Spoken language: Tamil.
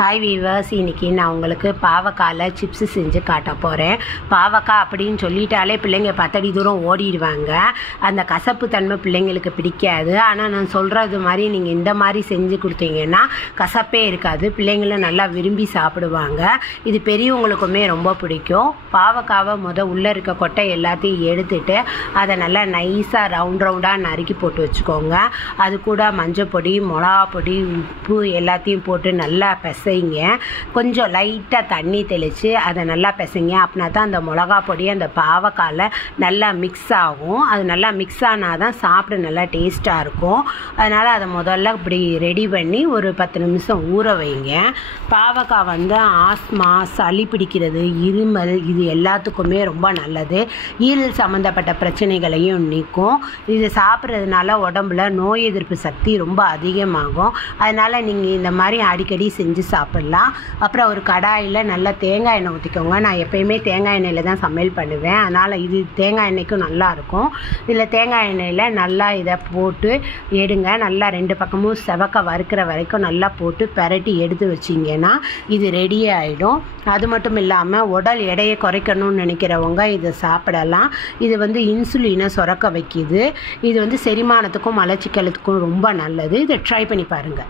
ஹாய் வீவர்ஸ், இன்றைக்கி நான் உங்களுக்கு பாவக்காயில் சிப்ஸு செஞ்சு காட்ட போகிறேன். பாவக்காய் அப்படின்னு சொல்லிட்டாலே பிள்ளைங்க 10 அடி தூரம் ஓடிடுவாங்க. அந்த கசப்பு தன்மை பிள்ளைங்களுக்கு பிடிக்காது. ஆனால் நான் சொல்கிறது மாதிரி நீங்கள் இந்த மாதிரி செஞ்சு கொடுத்தீங்கன்னா கசப்பே இருக்காது. பிள்ளைங்களும் நல்லா விரும்பி சாப்பிடுவாங்க. இது பெரியவங்களுக்குமே ரொம்ப பிடிக்கும். பாவக்காவை உள்ளே இருக்க கொட்டை எல்லாத்தையும் எடுத்துட்டு அதை நல்லா நைஸாக ரவுண்டாக நறுக்கி போட்டு வச்சுக்கோங்க. அது கூட மஞ்சள் பொடி, மிளகா பொடி, உப்பு எல்லாத்தையும் போட்டு நல்லா பிசைங்க. கொஞ்சம் லைட்டாக தண்ணி தெளித்து அதை நல்லா பிசைங்க. அப்படின்னா தான் அந்த மிளகா பொடி அந்த பாவக்காயில் நல்லா மிக்ஸ் ஆகும். அது நல்லா மிக்ஸ் ஆனால் தான் சாப்பிட நல்லா டேஸ்ட்டாக இருக்கும். அதனால் அதை முதல்ல இப்படி ரெடி பண்ணி ஒரு 10 நிமிஷம் ஊற வைங்க. பாவக்காய் ஆஸ்மா, சளி பிடிக்கிறது, இருமல் இது எல்லாத்துக்குமே ரொம்ப நல்லது. ஈரல் சம்மந்தப்பட்ட பிரச்சனைகளையும் நீக்கும். இது சாப்பிட்றதுனால உடம்புல நோய் எதிர்ப்பு சக்தி ரொம்ப அதிகமாகும். அதனால் நீங்கள் இந்த மாதிரி அடிக்கடி செஞ்சு சாப்பிட்லாம். அப்புறம் ஒரு கடாயில் நல்லா தேங்காய் எண்ணெய் ஊற்றிக்கோங்க. நான் எப்பயுமே தேங்காய் எண்ணெயில் தான் சமையல் பண்ணுவேன். அதனால் இது தேங்காய் எண்ணெய்க்கும் நல்லாயிருக்கும். இதில் தேங்காய் எண்ணெயில் நல்லா இதை போட்டு எடுங்க. நல்லா 2 பக்கமும் செவக்க வறுக்கிற வரைக்கும் நல்லா போட்டு பெரட்டி எடுத்து வச்சிங்கன்னா இது ரெடி ஆகிடும். அது மட்டும் இல்லாமல் உடல் எடையை குறைக்கணும்னு நினைக்கிறவங்க இதை சாப்பிடலாம். இது இன்சுலினை சுரக்க வைக்கிது. இது செரிமானத்துக்கும் மலச்சிக்கலுக்கும் ரொம்ப நல்லது. இதை ட்ரை பண்ணி பாருங்கள்.